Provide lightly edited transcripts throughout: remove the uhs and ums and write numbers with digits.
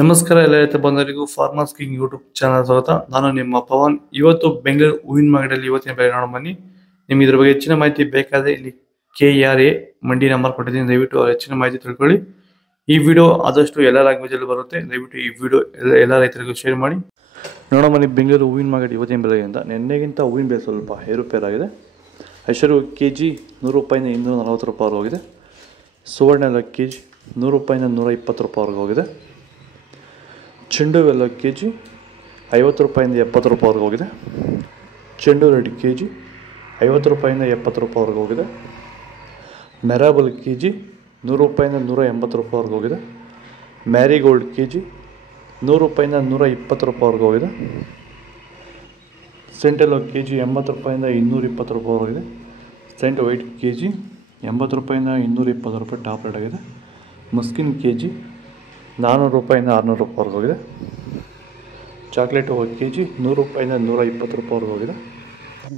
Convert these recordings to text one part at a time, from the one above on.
ನಮಸ್ಕಾರ ಎಲ್ಲ ರೈತ ಬಂಧುಗಳಿಗೂ ಫಾರ್ಮರ್ಸ್ ಕಿಂಗ್ ಯೂಟ್ಯೂಬ್ ಚಾನಲ್ ಸ್ವಾಗತ. ನಾನು ನಿಮ್ಮ ಪವನ್. ಇವತ್ತು ಬೆಂಗಳೂರು ಹೂವಿನ ಮಾರ್ಕೆಟಲ್ಲಿ ಇವತ್ತಿನ ಬೆಲೆ ನೋಡೋಣ ಬನ್ನಿ. ನಿಮ್ಗೆ ಇದ್ರ ಬಗ್ಗೆ ಹೆಚ್ಚಿನ ಮಾಹಿತಿ ಬೇಕಾದರೆ ಇಲ್ಲಿ KRA ಮಂಡಿ ನಂಬರ್ ಕೊಟ್ಟಿದ್ದೀನಿ, ದಯವಿಟ್ಟು ಹೆಚ್ಚಿನ ಮಾಹಿತಿ ತಿಳ್ಕೊಳ್ಳಿ. ಈ ವಿಡಿಯೋ ಆದಷ್ಟು ಎಲ್ಲ ಲ್ಯಾಂಗ್ವೇಜ್ ಅಲ್ಲಿ ಬರುತ್ತೆ, ದಯವಿಟ್ಟು ಈ ವಿಡಿಯೋ ಎಲ್ಲ ರೈತರಿಗೂ ಶೇರ್ ಮಾಡಿ. ನೋಡೋಣ ಬನ್ನಿ ಬೆಂಗಳೂರು ಹೂವಿನ ಮಾರ್ಕೆಟ್ ಇವತ್ತಿನ ಬೆಲೆಗಿಂತ ನಿನ್ನೆಗಿಂತ ಹೂವಿನ ಬೆಲೆ ಸ್ವಲ್ಪ ಏರುಪೇರಾಗಿದೆ. ಐಶ್ವರ್ಯ KG 100 ರೂಪಾಯಿಂದ 240 ರೂಪಾಯಿವರೆಗೆ ಹೋಗಿದೆ. ಸುವರ್ಣ ಎಲ್ಲ KG 100 ರೂಪಾಯಿಂದ 120 ರೂಪಾಯಿವರೆಗೆ ಹೋಗಿದೆ. ಚೆಂಡು ಎಲ್ಲ KG 50 ರೂಪಾಯಿಂದ 70 ರೂಪಾಯಿವರೆಗೆ ಹೋಗಿದೆ. ಚೆಂಡು ರೆಡ್ KG 50 ರೂಪಾಯಿಂದ 70 ರೂಪಾಯಿವರೆಗೆ ಹೋಗಿದೆ. ಮೆರಾಬಲ್ KG 100 ರೂಪಾಯಿಂದ 180 ರೂಪಾಯಿವರೆಗೆ ಹೋಗಿದೆ. ಮ್ಯಾರಿಗೋಲ್ಡ್ KG 100 ರೂಪಾಯಿಂದ 120 ರೂಪಾಯಿವರೆಗೆ ಹೋಗಿದೆ. ಸೆಂಟೆಲ್ಲೋ KG 80 ರೂಪಾಯಿಂದ 220 ರೂಪಾಯಿವರೆಗಿದೆ. ಸೆಂಟ್ ವೈಟ್ KG 80 ರೂಪಾಯಿಂದ 220 ರೂಪಾಯಿ ಟಾಪ್ ರೇಟ್ ಆಗಿದೆ. ಮಸ್ಕಿನ್ KG 400 ರೂಪಾಯಿಂದ 600 ರೂಪಾಯಿವರೆಗೆ ಹೋಗಿದೆ. ಚಾಕ್ಲೇಟು KG 100 ರೂಪಾಯಿಂದ 120 ರೂಪಾಯಿವರೆಗೆ ಹೋಗಿದೆ.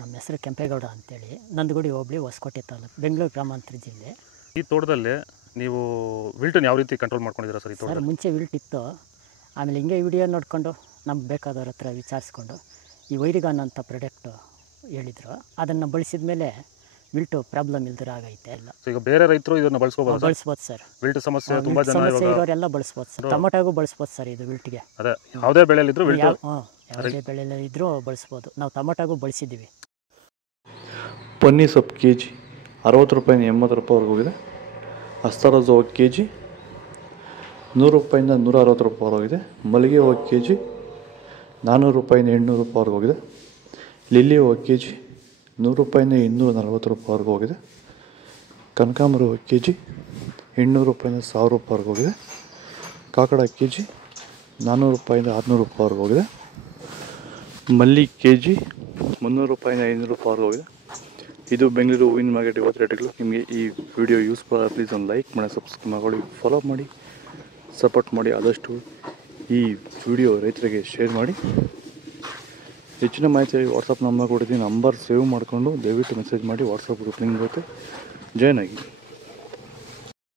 ನಮ್ಮ ಹೆಸರು ಕೆಂಪೇಗೌಡ ಅಂತೇಳಿ, ನಂದಗುಡಿ ಹೋಬಳಿ ಹೊಸಕೋಟೆ ತಾಲೂಕು, ಬೆಂಗಳೂರು ಗ್ರಾಮಾಂತರ ಜಿಲ್ಲೆ. ಈ ತೋಟದಲ್ಲಿ ನೀವು ವಿಲ್ಟನ್ನು ಯಾವ ರೀತಿ ಕಂಟ್ರೋಲ್ ಮಾಡ್ಕೊಂಡಿದ್ದೀರಾ ಸರ್? ಈ ತೋಟ ಮುಂಚೆ ವಿಲ್ಟ್ ಇತ್ತು, ಆಮೇಲೆ ಹಿಂಗೆ ವಿಡಿಯೋ ನೋಡಿಕೊಂಡು ನಮ್ಗೆ ಬೇಕಾದವ್ರ ಹತ್ರ ವಿಚಾರಿಸ್ಕೊಂಡು ಈ ವೈರಿಗಾನ್ ಅಂತ ಪ್ರಾಡಕ್ಟು ಹೇಳಿದರು, ಅದನ್ನು ಬಳಸಿದ ಮೇಲೆ ವಿಲ್ಟು ಪ್ರಾಬ್ಲಮ್ ಇಲ್ದಿರ ಆಗೈತೆ. ಎಲ್ಲ ಈಗ ಬೇರೆ ರೈತರು ಇದನ್ನು ಬಳಸ್ಬೋದು ಸರ್. ವಿಲ್ಟ್ ಸಮಸ್ಯೆ ತುಂಬ ಜನ ಇರೋರೆಲ್ಲ ಬಳಸ್ಬೋದು ಸರ್. ಟೊಮೊಟೊಗೂ ಬಳಸ್ಬೋದು ಸರ್ ಇದು ವಿಲ್ಟ್ಗೆ. ಅದೇ ಯಾವುದೇ ಬೆಳೆಯಲ್ಲಿದ್ದರೂ ಯಾವುದೇ ಬೆಳೆಯಲ್ಲಿ ಇದ್ದರೂ ಬಳಸ್ಬೋದು. ನಾವು ಟೊಮೊಟೊಗೂ ಬಳಸಿದ್ದೀವಿ. ಪನ್ನೀರ್ ಸೊಪ್ಪು KG 60 ರೂಪಾಯಿಂದ 80 ರೂಪಾಯಿವರೆಗೆ ಹೋಗಿದೆ. ಅಸ್ತಾರೋಸ್ ಹೂವು KG 100 ರೂಪಾಯಿಂದ 160 ರೂಪಾಯಿವರೆಗೆ ಹೋಗಿದೆ. ಮಲ್ಲಿಗೆ ಹೂವು KG 400 ರೂಪಾಯಿಂದ 800 ರೂಪಾಯಿವರೆಗೆ ಹೋಗಿದೆ. ಲಿಲ್ಲಿ ಹೂವು KG 100 ರೂಪಾಯಿಂದ 240 ರೂಪಾಯಿವರೆಗೆ ಹೋಗಿದೆ. ಕನಕಾಂಬರ ಹೂವು KG 800 ರೂಪಾಯಿಂದ 1000 ರೂಪಾಯಿವರೆಗೆ ಹೋಗಿದೆ. ಕಾಕಡ KG 400 ರೂಪಾಯಿಂದ 600 ರೂಪಾಯಿವರೆಗೆ ಹೋಗಿದೆ. ಮಲ್ಲಿ KG 300 ರೂಪಾಯಿಂದ 500 ರೂಪಾಯಿವರೆಗೆ ಹೋಗಿದೆ. ಇದು ಬೆಂಗಳೂರು ಹೂವಿನ ಮಾರ್ಕೆಟ್ ಇವತ್ತು ರೇಟ್ಗಳು. ನಿಮಗೆ ಈ ವಿಡಿಯೋ ಯೂಸ್ಫುಲ್ ಆದರೆ ಪ್ಲೀಸ್ ಒಂದು ಲೈಕ್ ಮಾಡಿ, ಸಬ್ಸ್ಕ್ರೈಬ್ ಮಾಡಿ, ಫಾಲೋ ಮಾಡಿ, ಸಪೋರ್ಟ್ ಮಾಡಿ. ಆದಷ್ಟು ಈ ವಿಡಿಯೋ ರೈತರಿಗೆ ಶೇರ್ ಮಾಡಿ. ಹೆಚ್ಚಿನ ಮಾಹಿತಿ ವಾಟ್ಸಪ್ ನಂಬರ್ ಕೊಟ್ಟಿದ್ದೀನಿ, ನಂಬರ್ ಸೇವ್ ಮಾಡಿಕೊಂಡು ದಯವಿಟ್ಟು ಮೆಸೇಜ್ ಮಾಡಿ. ವಾಟ್ಸಪ್ ಗ್ರೂಪ್ ಲಿಂಕ್ ಬರುತ್ತೆ, ಜಾಯ್ನ್ ಆಗಿ.